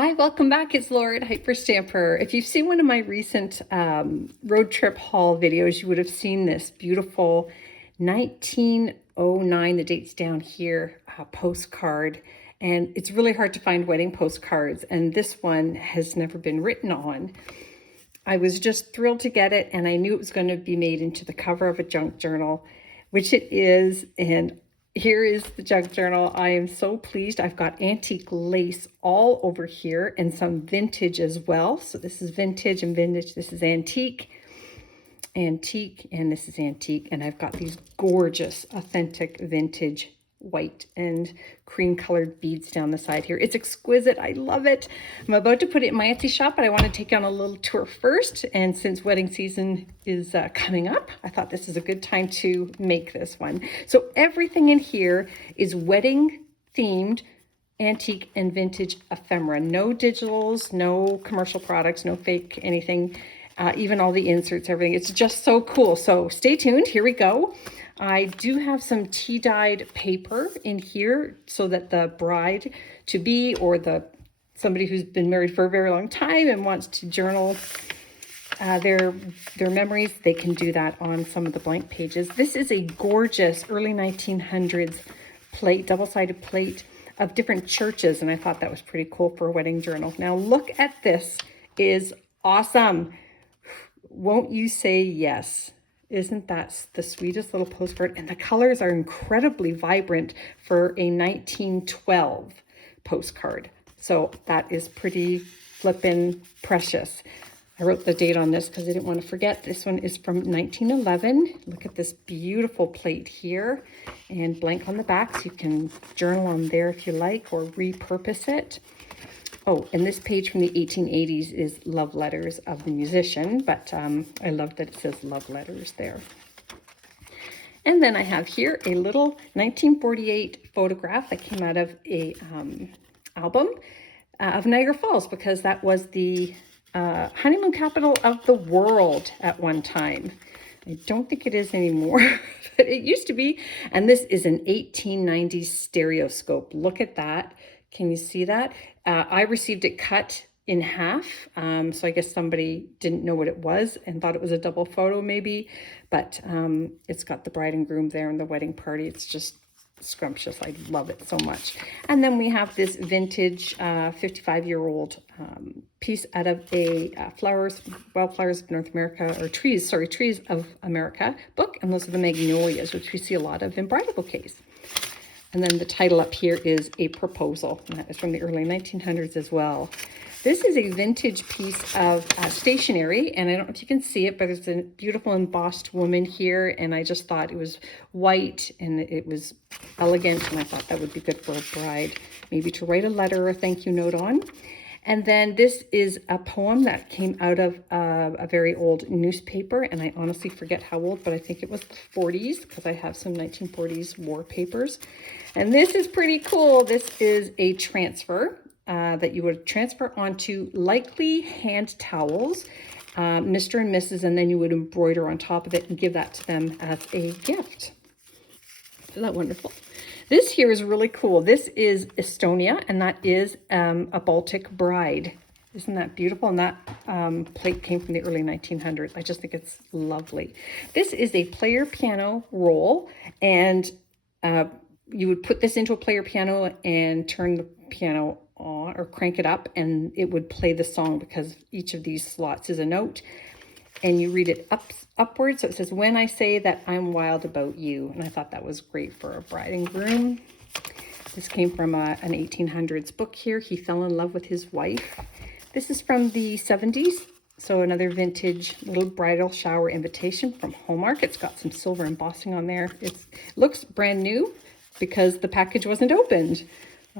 Hi, welcome back. It's Laura at Hyperstamper. If you've seen one of my recent road trip haul videos, you would have seen this beautiful 1909, the date's down here, postcard. And it's really hard to find wedding postcards, and this one has never been written on. I was just thrilled to get it, and I knew it was going to be made into the cover of a junk journal, which it is. And here is the junk journal. I am so pleased. I've got antique lace all over here and some vintage as well. So this is vintage and vintage. This is antique, and this is antique. And I've got these gorgeous, authentic vintage white and cream colored beads down the side here. It's exquisite. I love it. I'm about to put it in my Etsy shop, but I want to take you on a little tour first. And since wedding season is coming up, I thought this is a good time to make this one. So everything in here is wedding themed, antique and vintage ephemera. No digitals, no commercial products, no fake anything, even all the inserts, everything. It's just so cool. So stay tuned. Here we go. I do have some tea-dyed paper in here so that the bride-to-be or somebody who's been married for a very long time and wants to journal their memories, they can do that on some of the blank pages. This is a gorgeous early 1900s plate, double-sided plate of different churches, and I thought that was pretty cool for a wedding journal. Now look at this. Is awesome. Won't you say yes? Isn't that the sweetest little postcard? And the colors are incredibly vibrant for a 1912 postcard. So that is pretty flippin' precious. I wrote the date on this because I didn't want to forget. This one is from 1911. Look at this beautiful plate here and blank on the back, so you can journal on there if you like or repurpose it. Oh, and this page from the 1880s is love letters of the musician, but I love that it says love letters there. And then I have here a little 1948 photograph that came out of a album of Niagara Falls, because that was the honeymoon capital of the world at one time. I don't think it is anymore, but it used to be. And this is an 1890s stereoscope. Look at that. Can you see that? I received it cut in half. So I guess somebody didn't know what it was and thought it was a double photo maybe, but it's got the bride and groom there and the wedding party. It's just scrumptious. I love it so much. And then we have this vintage 55-year-old piece out of a Wildflowers of North America, or Trees of America book. And those are the magnolias, which we see a lot of in bridal bouquets. And then the title up here is A Proposal, and that is from the early 1900s as well. This is a vintage piece of stationery, and I don't know if you can see it, but there's a beautiful embossed woman here, and I just thought it was white and it was elegant, and I thought that would be good for a bride, maybe to write a letter or a thank you note on. And then this is a poem that came out of a very old newspaper, and I honestly forget how old, but I think it was the 40s, because I have some 1940s war papers. And this is pretty cool. This is a transfer that you would transfer onto likely hand towels, Mr. and Mrs., and then you would embroider on top of it and give that to them as a gift. Isn't that wonderful? This here is really cool. This is Estonia, and that is a Baltic bride. Isn't that beautiful? And that plate came from the early 1900s. I just think it's lovely. This is a player piano roll, and you would put this into a player piano and turn the piano on or crank it up, and it would play the song, because each of these slots is a note. And you read it upwards. So it says, when I say that I'm wild about you. And I thought that was great for a bride and groom. This came from an 1800s book here. He fell in love with his wife. This is from the 70s. So another vintage little bridal shower invitation from Hallmark. It's got some silver embossing on there. It looks brand new because the package wasn't opened.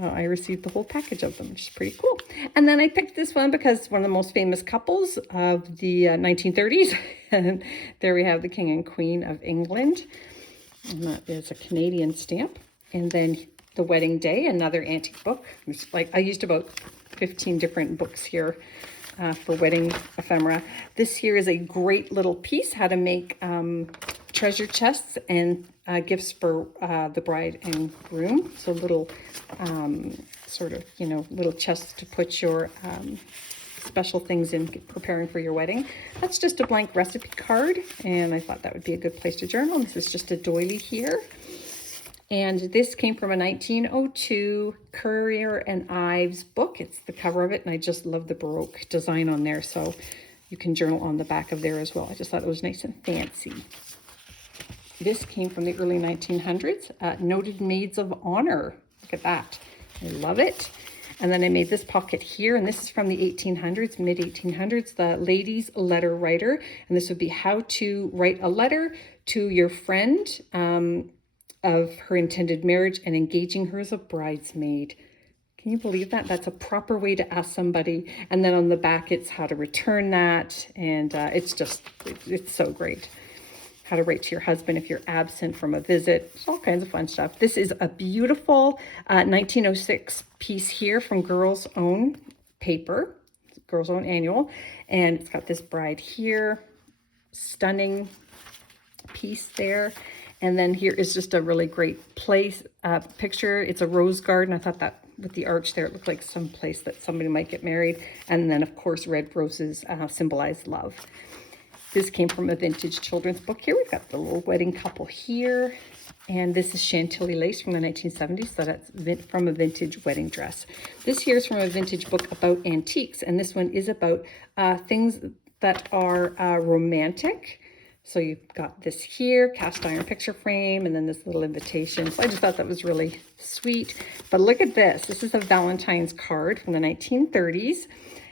I received the whole package of them, which is pretty cool. And then I picked this one because it's one of the most famous couples of the 1930s. And there we have the King and Queen of England. And that is a Canadian stamp. And then the wedding day, another antique book. It's like I used about 15 different books here for wedding ephemera. This here is a great little piece, how to make treasure chests and gifts for the bride and groom. So little sort of, you know, little chest to put your special things in preparing for your wedding. That's just a blank recipe card, and I thought that would be a good place to journal. This is just a doily here. And this came from a 1902 Currier and Ives book. It's the cover of it, and I just love the Baroque design on there, so you can journal on the back of there as well. I just thought it was nice and fancy. This came from the early 1900s, Noted Maids of Honor. Look at that. I love it. And then I made this pocket here, and this is from the 1800s, mid-1800s, the Ladies Letter Writer. And this would be how to write a letter to your friend of her intended marriage and engaging her as a bridesmaid. Can you believe that? That's a proper way to ask somebody. And then on the back, it's how to return that. And it's so great. How to write to your husband if you're absent from a visit. All kinds of fun stuff. This is a beautiful 1906 piece here from Girls Own paper, Girls Own Annual. And it's got this bride here. Stunning piece there. And then here is just a really great place picture. It's a rose garden. I thought that with the arch there, it looked like some place that somebody might get married. And then, of course, red roses symbolize love. This came from a vintage children's book here. We've got the little wedding couple here. And this is Chantilly lace from the 1970s. So that's from a vintage wedding dress. This here is from a vintage book about antiques. And this one is about things that are romantic. So you've got this here, cast iron picture frame, and then this little invitation. So I just thought that was really sweet. But look at this. This is a Valentine's card from the 1930s.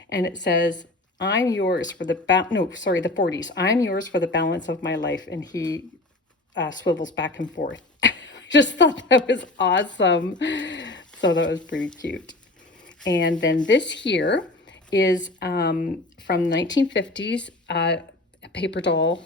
And it says, I'm yours for the 40s. I'm yours for the balance of my life. And he swivels back and forth. I just thought that was awesome. So that was pretty cute. And then this here is from 1950s, a paper doll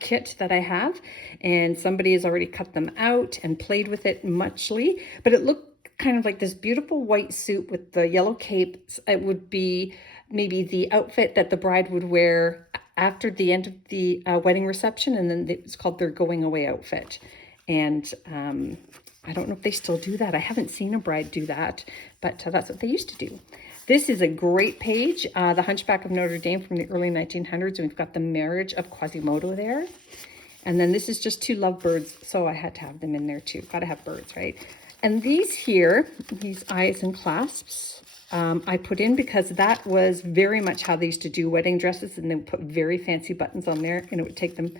kit that I have. And somebody has already cut them out and played with it muchly. But it looked kind of like this beautiful white suit with the yellow cape. It would be maybe the outfit that the bride would wear after the end of the wedding reception, and then it's called their going away outfit. And I don't know if they still do that. I haven't seen a bride do that, but that's what they used to do. This is a great page, The Hunchback of Notre Dame from the early 1900s. And we've got the marriage of Quasimodo there. And then this is just two lovebirds, so I had to have them in there too. Got to have birds, right? And these here, these eyes and clasps, I put in because that was very much how they used to do wedding dresses, and they would put very fancy buttons on there, and it would take them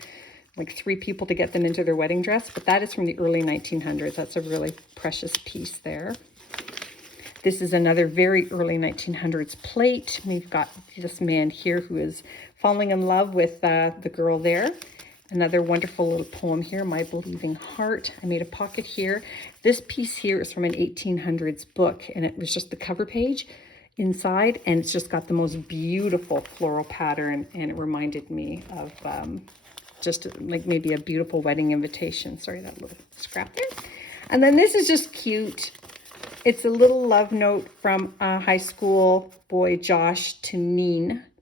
like 3 people to get them into their wedding dress. But that is from the early 1900s. That's a really precious piece there. This is another very early 1900s plate. We've got this man here who is falling in love with the girl there. Another wonderful little poem here, My Believing Heart. I made a pocket here. This piece here is from an 1800s book, and it was just the cover page inside, and it's just got the most beautiful floral pattern, and it reminded me of just like maybe a beautiful wedding invitation. Sorry, that little scrap there. And then this is just cute. It's a little love note from high school boy Josh to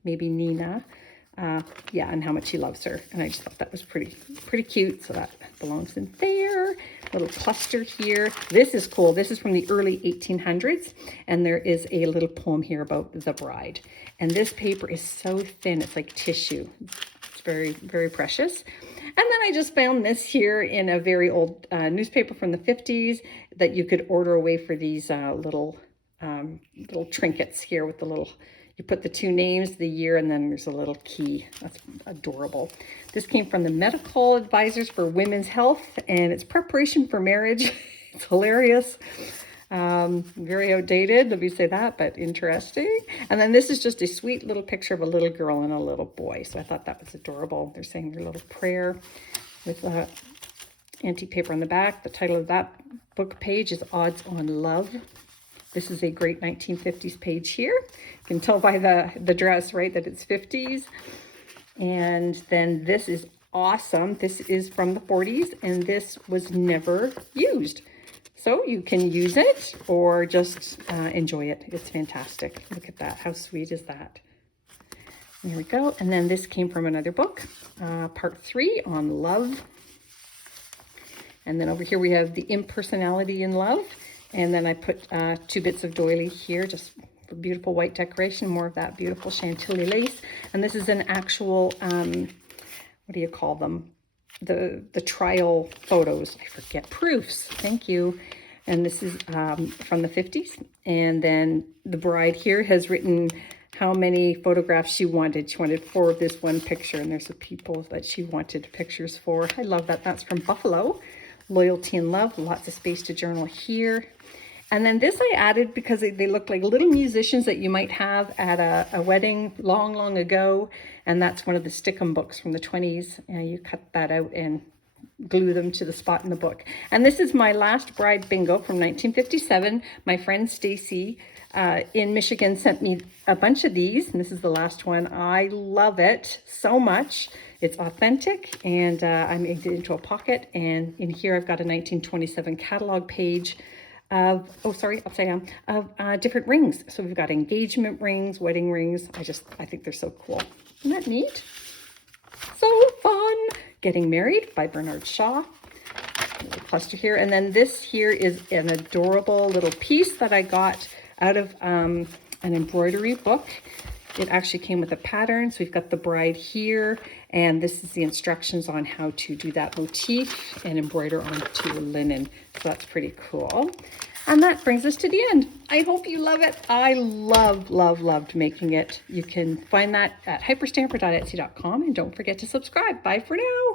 maybe Nina. And how much he loves her. And I just thought that was pretty cute. So that belongs in there. Little cluster here. This is cool. This is from the early 1800s. And there is a little poem here about the bride. And this paper is so thin. It's like tissue. It's very, very precious. And then I just found this here in a very old newspaper from the 50s that you could order away for these little trinkets here with the little... You put the 2 names, the year, and then there's a little key. That's adorable. This came from the Medical Advisors for Women's Health, and it's preparation for marriage. It's hilarious. Very outdated, let me say that, but interesting. And then this is just a sweet little picture of a little girl and a little boy. So I thought that was adorable. They're saying their little prayer with antique paper on the back. The title of that book page is Odds on Love. This is a great 1950s page here. You can tell by the dress, right, that it's 50s. And then this is awesome. This is from the 40s, and this was never used. So you can use it or just enjoy it. It's fantastic. Look at that. How sweet is that? There we go. And then this came from another book, part 3 on love. And then over here we have the impersonality in love. And then I put 2 bits of doily here, just for beautiful white decoration, more of that beautiful Chantilly lace. And this is an actual, what do you call them? The trial photos, I forget, proofs, thank you. And this is from the 50s. And then the bride here has written how many photographs she wanted. She wanted 4 of this one picture, and there's the people that she wanted pictures for. I love that. That's from Buffalo. Loyalty and love, lots of space to journal here. And then this I added because they look like little musicians that you might have at a wedding long, long ago. And that's one of the Stickum books from the 20s. And you cut that out and glue them to the spot in the book. And this is my last bride bingo from 1957. My friend Stacy in Michigan sent me a bunch of these, and this is the last one. I love it so much. It's authentic, and I made it into a pocket. And in here I've got a 1927 catalog page of, oh sorry, upside down, of different rings. So we've got engagement rings, wedding rings. I think they're so cool. Isn't that neat? So fun. Getting Married by Bernard Shaw. Little cluster here. And then this here is an adorable little piece that I got out of an embroidery book. It actually came with a pattern. So we've got the bride here, and this is the instructions on how to do that motif and embroider onto linen. So that's pretty cool. And that brings us to the end. I hope you love it. I loved making it. You can find that at hyperstamper.etsy.com, and don't forget to subscribe. Bye for now.